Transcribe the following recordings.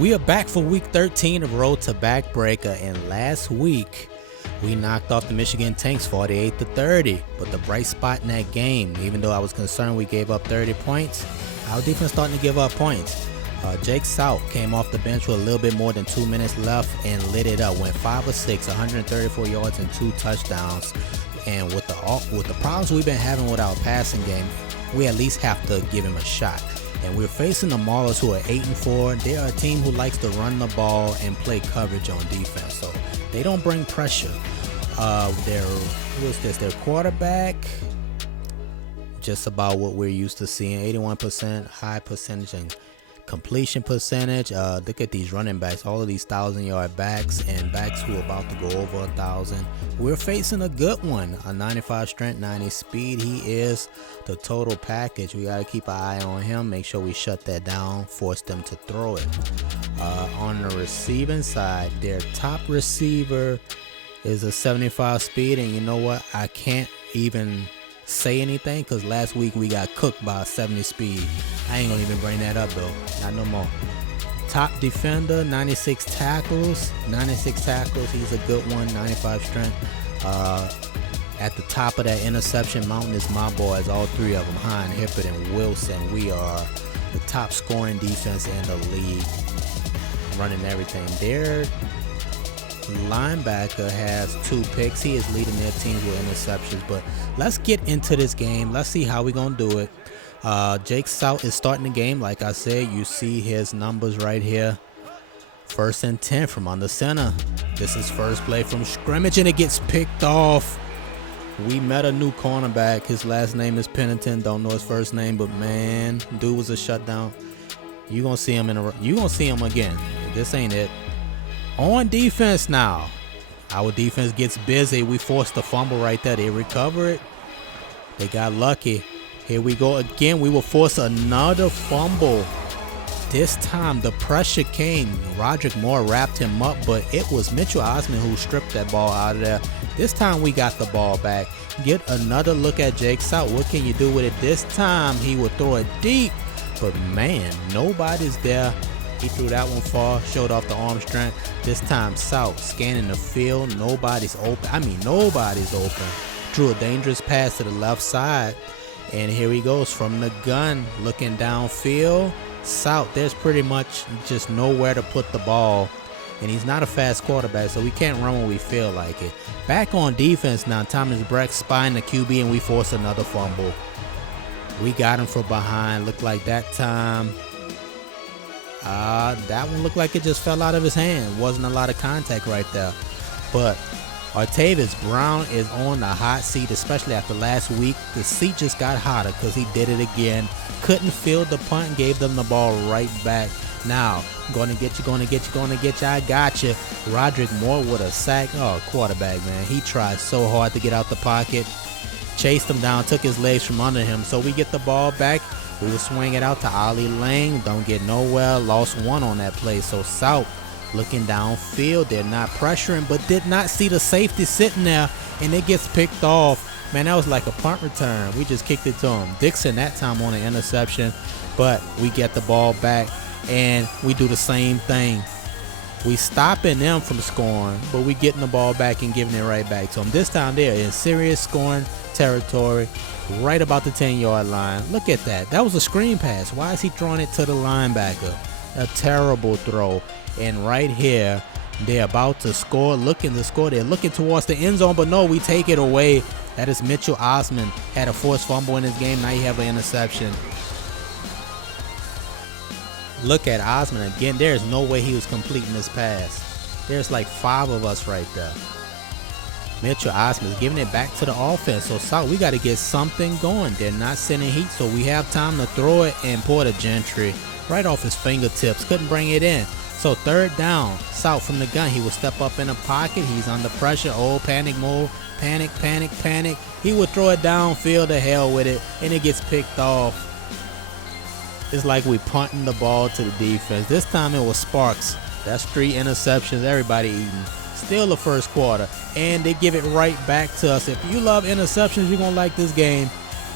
We are back for week 13 of Road to Backbreaker, and last week we knocked off the Michigan Tanks 48-30. But the bright spot in that game, even though I was concerned we gave up 30 points, our defense starting to give up points. Jake South came off the bench with a little bit more than 2 minutes left and lit it up. Went 5 of 6, 134 yards and 2 touchdowns. And with the problems we've been having with our passing game, we at least have to give him a shot. And we're facing the Maulers, who are 8-4. They are a team who likes to run the ball and play coverage on defense. So they don't bring pressure. Their quarterback, just about what we're used to seeing. 81% high percentage and completion percentage. Look at these running backs, all of these 1,000-yard backs and backs who are about to go over 1,000. We're facing a good one, a 95 strength, 90 speed. He is the total package. We got to keep an eye on him, make sure we shut that down, force them to throw it. On the receiving side, their top receiver is a 75 speed, and you know what? I can't even say anything because last week we got cooked by a 70 speed. I ain't gonna even bring that up though, not no more. Top defender, 96 tackles. He's a good one, 95 strength. At the top of that interception mountain is my boys, all three of them, Hine, Hippert, and Wilson. We are the top scoring defense in the league, running everything. Their linebacker has 2 picks. He is leading their team with interceptions. But let's get into this game. Let's see how we're gonna do it. Jake South is starting the game. Like I said, you see his numbers right here. 1st and 10 from under center. This is first play from scrimmage, and it gets picked off. We met a new cornerback. His last name is Pennington. Don't know his first name, but man, dude was a shutdown. You gonna see him again. This ain't it. On defense now, our defense gets busy. We forced the fumble right there. They recover it. They got lucky. Here we go again. We will force another fumble. This time the pressure came. Roderick Moore wrapped him up, but it was Mitchell Osman who stripped that ball out of there. This time we got the ball back. Get another look at Jake South. What can you do with it? This time he will throw it deep, but man, nobody's there. He threw that one far, showed off the arm strength. This time South scanning the field. Nobody's open. Nobody's open. Drew a dangerous pass to the left side. And here he goes from the gun, looking downfield. South, there's pretty much just nowhere to put the ball. And he's not a fast quarterback, so we can't run when we feel like it. Back on defense now. Thomas Breck spying the QB, and we force another fumble. We got him from behind. Looked like that time. That one looked like it just fell out of his hand. Wasn't a lot of contact right there. But Artavis Brown is on the hot seat, especially after last week. The seat just got hotter because he did it again. Couldn't field the punt and gave them the ball right back. Now, gonna get you. I got you. Roderick Moore with a sack. Oh, quarterback, man. He tried so hard to get out the pocket. Chased him down, took his legs from under him. So we get the ball back. We will swing it out to Ali Lang. Don't get nowhere. Lost 1 on that play. So South looking downfield. They're not pressuring, but did not see the safety sitting there, and it gets picked off. Man, that was like a punt return. We just kicked it to him. Dixon that time on an interception, but we get the ball back, and we do the same thing. We stopping them from scoring, but we getting the ball back and giving it right back to them. This time they're in serious scoring territory, right about the 10-yard line. Look at that. That was a screen pass. Why is he throwing it to the linebacker? A terrible throw. And right here, they're about to score, looking to score. They're looking towards the end zone, but no, we take it away. That is Mitchell Osman. Had a forced fumble in his game. Now you have an interception. Look at Osman again. There's no way he was completing this pass. There's like 5 of us right there. Mitchell Osman is giving it back to the offense. So South, we got to get something going. They're not sending heat, so we have time to throw it. And Porter Gentry right off his fingertips. Couldn't bring it in. So 3rd down. South from the gun. He will step up in the pocket. He's under pressure. Oh, panic mode. Panic. He would throw it downfield. To hell with it. And it gets picked off. It's like we punting the ball to the defense. This time it was Sparks. That's 3 interceptions. Everybody eating. Still the first quarter. And they give it right back to us. If you love interceptions, you're going to like this game.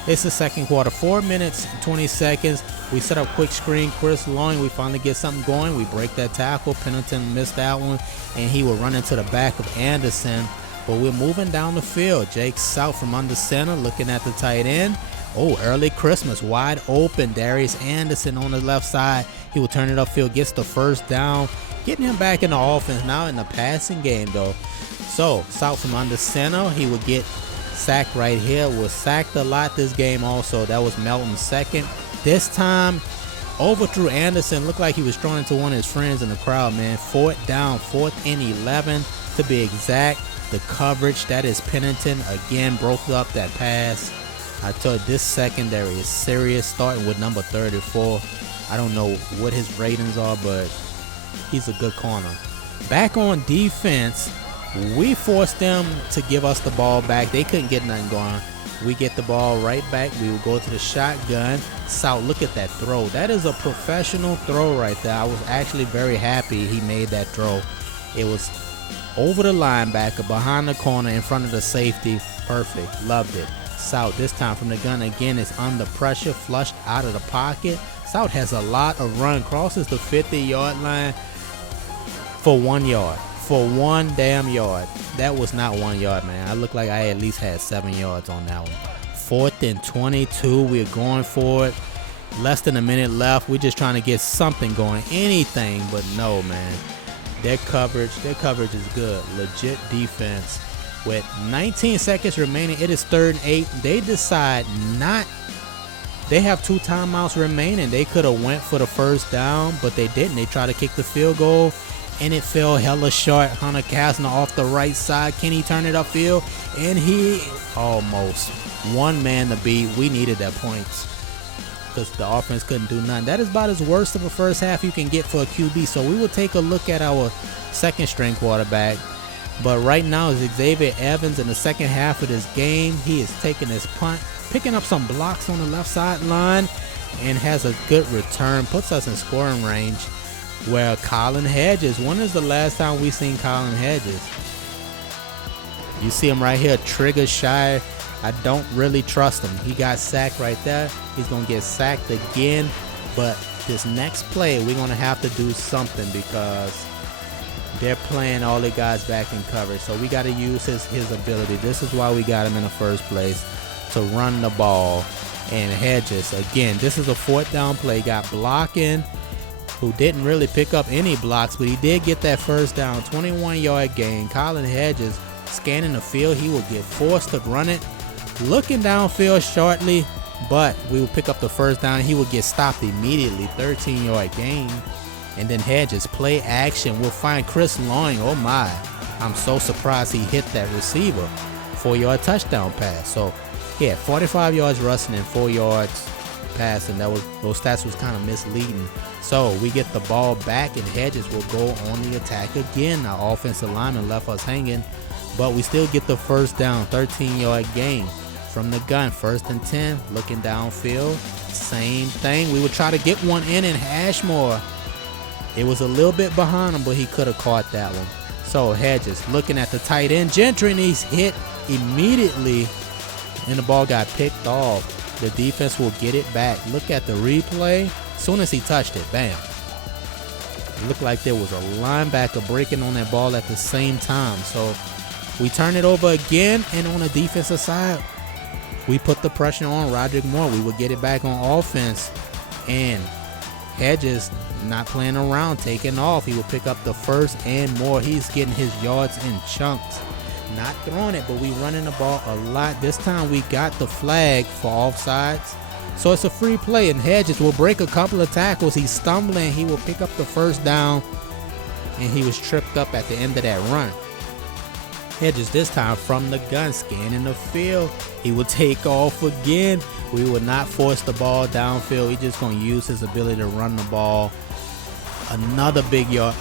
It's the second quarter, 4 minutes, 20 seconds. We set up quick screen, Chris Long. We finally get something going. We break that tackle. Pennington missed that one, and he will run into the back of Anderson. But we're moving down the field. Jake South from under center, looking at the tight end. Oh, early Christmas, wide open. Darius Anderson on the left side. He will turn it upfield, gets the first down, getting him back in the offense now in the passing game, though. So, South from under center, he will get sacked right here. Was sacked a lot this game also. That was Melton's second. This time, overthrew Anderson. Looked like he was throwing into one of his friends in the crowd, man. Fourth down, 4th and 11 to be exact. The coverage, that is Pennington, again broke up that pass. I told you, this secondary is serious, starting with number 34. I don't know what his ratings are, but he's a good corner. Back on defense, we forced them to give us the ball back. They couldn't get nothing going. We get the ball right back. We will go to the shotgun. South, look at that throw. That is a professional throw right there. I was actually very happy he made that throw. It was over the linebacker, behind the corner, in front of the safety. Perfect. Loved it. South, this time from the gun again, is under pressure, flushed out of the pocket. South has a lot of run, crosses the 50-yard line for 1 yard. For 1 damn yard. That was not 1 yard, man. I looked like I at least had 7 yards on that one. 4th and 22. We're going for it. Less than a minute left. We're just trying to get something going. Anything, but no, man. Their coverage is good. Legit defense. With 19 seconds remaining, it is 3rd and 8. They decide not. They have 2 timeouts remaining. They could have went for the first down, but they didn't. They tried to kick the field goal, and it fell hella short. Hunter Kastner off the right side. Can he turn it upfield? And he almost. One man to beat. We needed that points because the offense couldn't do nothing. That is about as worst of a first half you can get for a QB. So we will take a look at our second string quarterback. But right now is Xavier Evans in the second half of this game. He is taking his punt, picking up some blocks on the left sideline, and has a good return. Puts us in scoring range. Where Kylan Hedges, when is the last time we seen Kylan Hedges? You see him right here, trigger shy. I don't really trust him. He got sacked right there. He's going to get sacked again. But this next play, we're going to have to do something because they're playing all the guys back in coverage. So we got to use his ability. This is why we got him in the first place, to run the ball. And Hedges, again, this is a 4th down play. Got blocking, who didn't really pick up any blocks, but he did get that first down. 21-yard gain. Kylan Hedges scanning the field. He will get forced to run it. Looking downfield shortly, but we will pick up the first down. He will get stopped immediately. 13-yard gain. And then Hedges, play action. We'll find Chris Long. Oh my. I'm so surprised he hit that receiver. 4-yard touchdown pass. So, yeah, 45 yards rushing and 4 yards passing. Those stats was kind of misleading. So we get the ball back and Hedges will go on the attack again. Our offensive lineman left us hanging, but we still get the first down. 13-yard gain from the gun. 1st and 10. Looking downfield. Same thing. We would try to get one in, and Ashmore, it was a little bit behind him, but he could have caught that one. So Hedges looking at the tight end, Gentry, and he's hit immediately, and the ball got picked off. The defense will get it back. Look at the replay. As soon as he touched it, bam. It looked like there was a linebacker breaking on that ball at the same time. So we turn it over again, and on the defensive side, we put the pressure on Roderick Moore. We would get it back on offense, and Hedges not playing around, taking off. He will pick up the first and more. He's getting his yards in chunks. Not throwing it, but we running the ball a lot. This time we got the flag for offsides. So it's a free play, and Hedges will break a couple of tackles. He's stumbling. He will pick up the first down, and he was tripped up at the end of that run. Hedges this time from the gun, scanning the field. He will take off again. We will not force the ball downfield. He's just going to use his ability to run the ball. Another big run,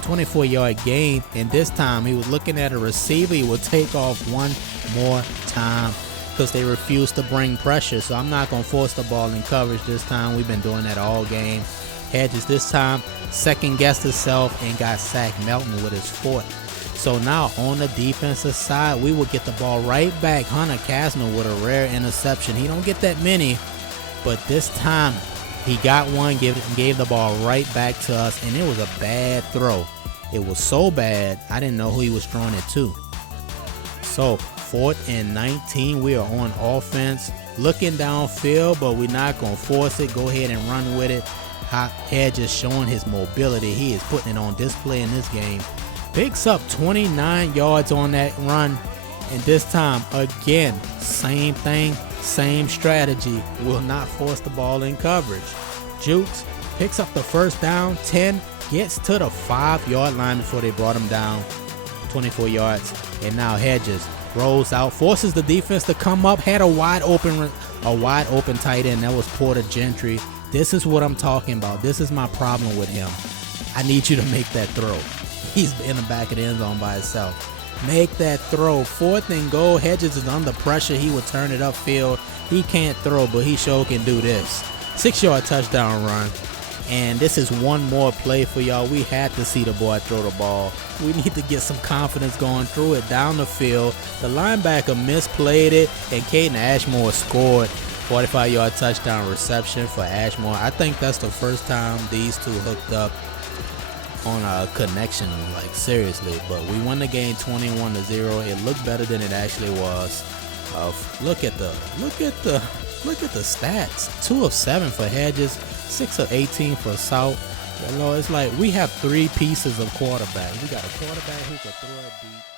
24-yard gain, and this time he was looking at a receiver. He will take off one more time because they refuse to bring pressure. So I'm not going to force the ball in coverage this time. We've been doing that all game. Hedges this time second-guessed himself and got sacked. Melton with his 4th. So now on the defensive side, we will get the ball right back. Hunter Kasner with a rare interception. He don't get that many, but this time he got one, gave the ball right back to us, and it was a bad throw. It was so bad, I didn't know who he was throwing it to. So 4th and 19, we are on offense, looking downfield, but we're not going to force it. Go ahead and run with it. Hedges showing his mobility. He is putting it on display in this game. Picks up 29 yards on that run, and this time, again, same thing, same strategy. Will not force the ball in coverage. Jukes picks up the first down, 10, gets to the 5-yard line before they brought him down, 24 yards. And now Hedges rolls out, forces the defense to come up, had a wide open tight end. That was Porter Gentry. This is what I'm talking about. This is my problem with him. I need you to make that throw. He's in the back of the end zone by himself. Make that throw. 4th and goal. Hedges is under pressure. He would turn it upfield. He can't throw, but he sure can do this. 6-yard touchdown run. And this is one more play for y'all. We had to see the boy throw the ball. We need to get some confidence going through it down the field. The linebacker misplayed it, and Caden Ashmore scored. 45-yard touchdown reception for Ashmore. I think that's the first time these two hooked up on a connection, like seriously. But we won the game 21-0. It looked better than it actually was. Look at the stats. 2 of 7 for Hedges, 6 of 18 for South. You know, it's like we have 3 pieces of quarterback. We got a quarterback who can throw it deep.